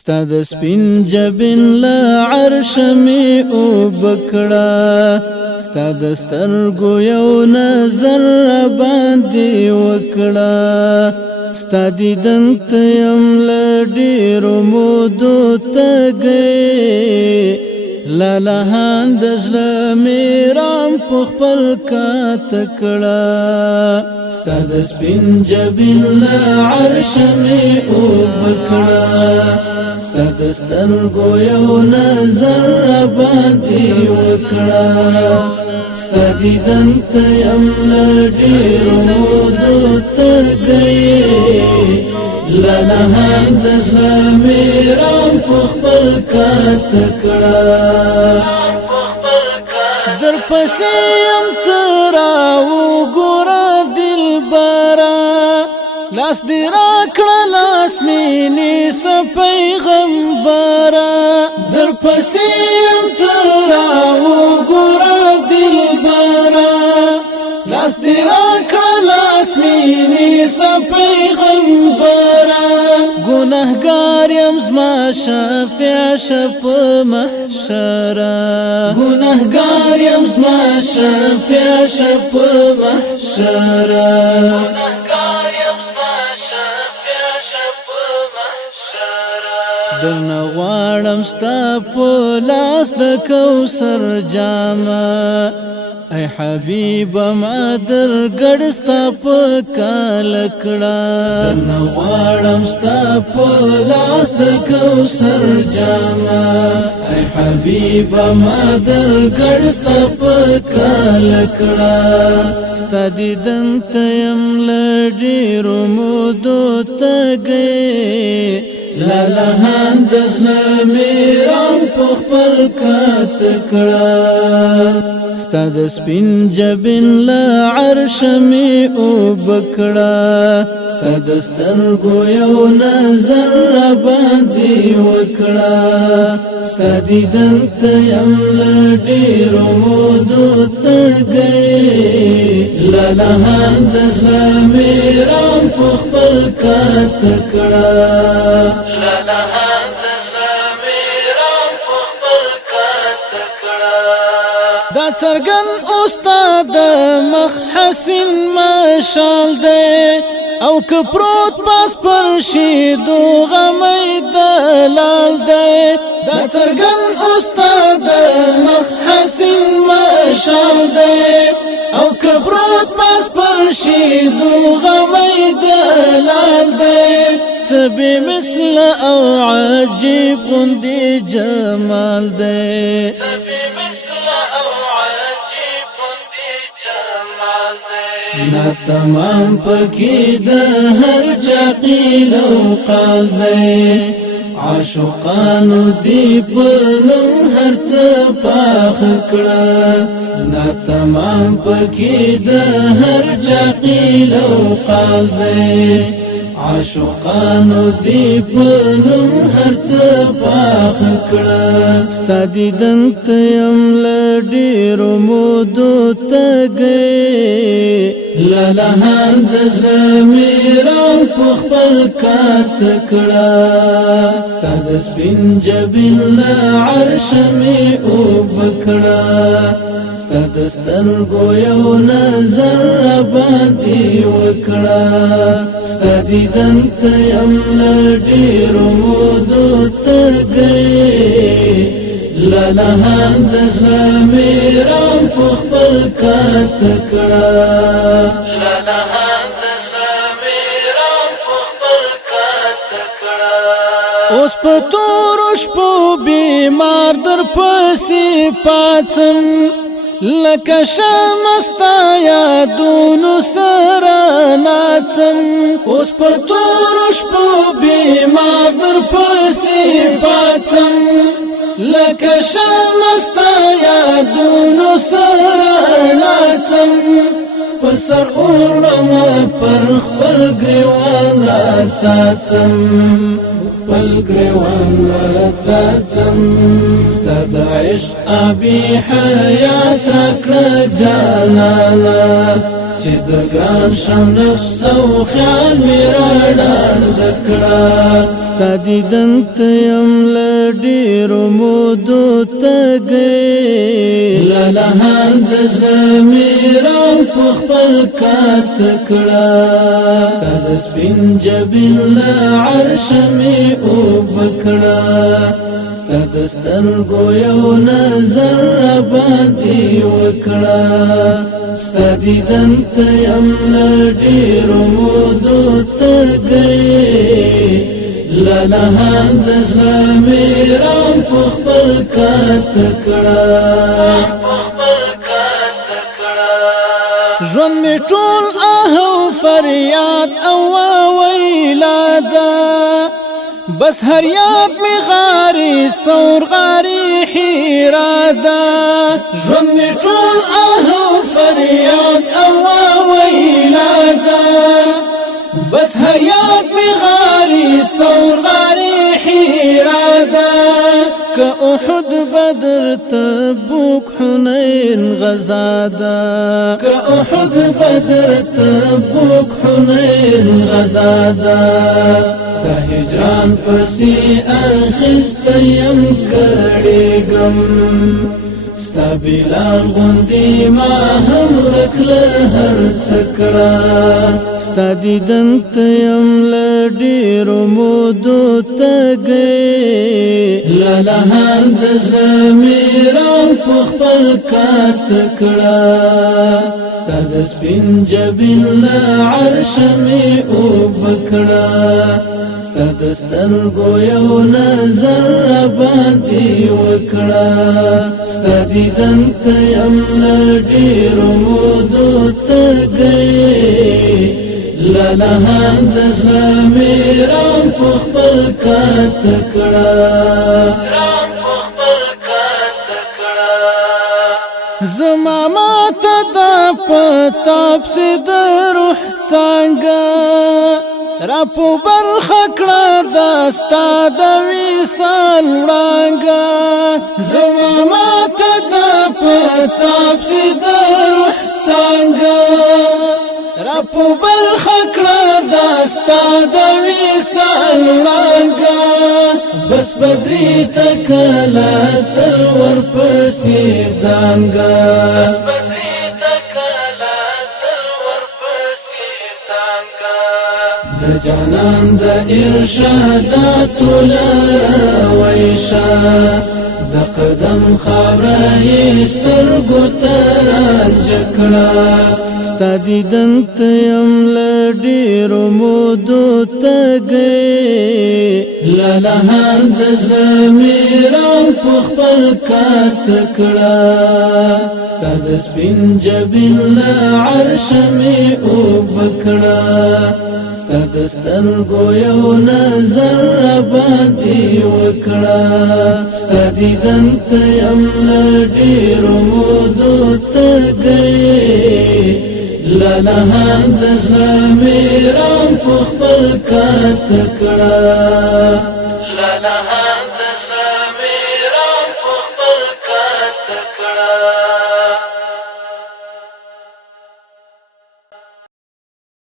ستا د سپین جبین له عرش می اوبکړه ستا د سترګو یو نظر باندې وکړه ستا دیدن ته یم له ډېرو مودو تږی لالهان د زړه مې رام په خپل کاته کړه ستا د سپین جبین له عرش مې اوبکړه ستا د سترګو یو نظر باندې وکړه ستا دیدن ته یم له ډېرو مودو تږی لالهان د زړه مې رام په خپل کاته کړه در پسې یم ته راوګوره دلبره لاس دې راکړه لاس مې نیسه پیغمبره در پسې یم ته راوګوره دلبره لاس دې راکړه لاس مې نیسه پیغمبره گناهګار یم زما شفیع شه په محشره گناهګار یم زما شفیع شه په محشره درنه غواړم ستا په لاس د کوثر جامه ای حبیبه ما درګډ ستا په کاله کړه درنه غواړم ستا په لاس د کوثر جامه ای حبیبه ما درګډ ستا په کاله کړه ستا دیدن ته یم له ډېرو مودو تږی لالهان د زړه مې رام په خپل کاته کړه ستا د سپین جبین له عرش مې اوبکړه ستا د سترګو یو نظر باندې وکړه ستا دیدن ته یم له ډېرو مودو تږی لالهان د زړه مې رام په خپل کاته کړه لالهان د زړه مې رام په خپل کاته کړه دا څرګند استاد مخ حسین مشال دی او که پروت پاس پر شیدو غمی دلال دی دا څرګند استاد مخ حسین مشال دی او که پروت پاس پر شیدو غمی دلال دی بی مثل او عجیب غندی جمال دی بی مثل او عجیب غندی جمال دی نا تمام پکی ده هر چا قیل او قال دی عاشقانو دی پنم هر څه پاخ کړه نا تمام پکی ده هر چا قیل او قال دی عاشقانو دی پنم هر څه پاخ کړه ستا دیدن ته یم له ډېرو مودو تږی لالهان د زړه مې رام په خپل کاته کړه ستا د سپین جبین له عرش مې اوبکړه ستا د سترګو یو نظر باندې وکړه ستا دیدن ته یم له ډېرو مودو تږی لالهان د زړه مې رام په خپل کاته کړه لالهان د زړه مې رام په خپل کاته کړه اوس په تورو شپو بیمار در پسې پاڅم لکه شمع ستا یادونو سره ناڅم اوس په تورو شپو بیمار در پسې پاڅم لکه شمع ستا یادونو سره ناڅم په سر اوړمه پر خپل ګریوان راڅاڅم خپل ګریوان راڅاڅم ستا د عشق آبي حیات راکړه جانانه چې د ګران شم نفس او خیال مې راړاند کړه ستا دیدن ته یم له ډېرو مودو تږی لالهان د زړه مې رام په خپل کات کړه ستا د سپین جبین له عرشه مې اوبه کړه ستا د سترګو یو نظر راباندې وکړه ستا دیدن ته یم له ډېرو مودو تږی لالهان د زړه مې رام په خپل کات کړه ژوند مې ټول آه او فریاد او ویلا ده بس هر یاد مې غاري سور غاري حیرا ده ژوند مې ټول آه او فریاد او ویلا ده بس هر یاد مې غاري سور غاري حیرا ده که احد بدر تبوک حنین غزا ده که احد بدر تبوک حنین غزا ده ستا هجران پسې اخیسته یم کړې غم ستا بلال غوندې ما هم ورک له هر څه کړه ستا دیدن ته یم له ډېرو مودو تږی لالهان د زړه مې رام په خپل کات کړه ستا د سپین جبین له عرشه مې اوبه کړه ستا د سترګو یو نظر راباندې وکړه ستا دیدن ته یم له ډېرو مودو تږی لالهان د زړه مې رام په خپل کات کړه زما ماته دا په تاپسې د روح څانګه را په برخه کړه دا ستا د وصال وړانګه زما ماته دا په تاپسې د روح څانګه را په برخه کړه دا ستا د وصال وړانګه بس بدري ته کله تل ورپسې دانګه د جانان د ارشاداتو لاره ویشه د قدم خاوره یې سترګو ته رانجه کړه ستا دیدن ته یم له ډېرو مودو تږی لالهان د زړه مې رام په خپل کات کړه ستا د سپین جبین له عرشه مې اوبه کړه ستا د سترګو یو نظر راباندې وکړه ستا دیدن ته یم له ډېرو مودو تږی لالهان د زړه مې رام په خپل کات کړه لالهان د زړه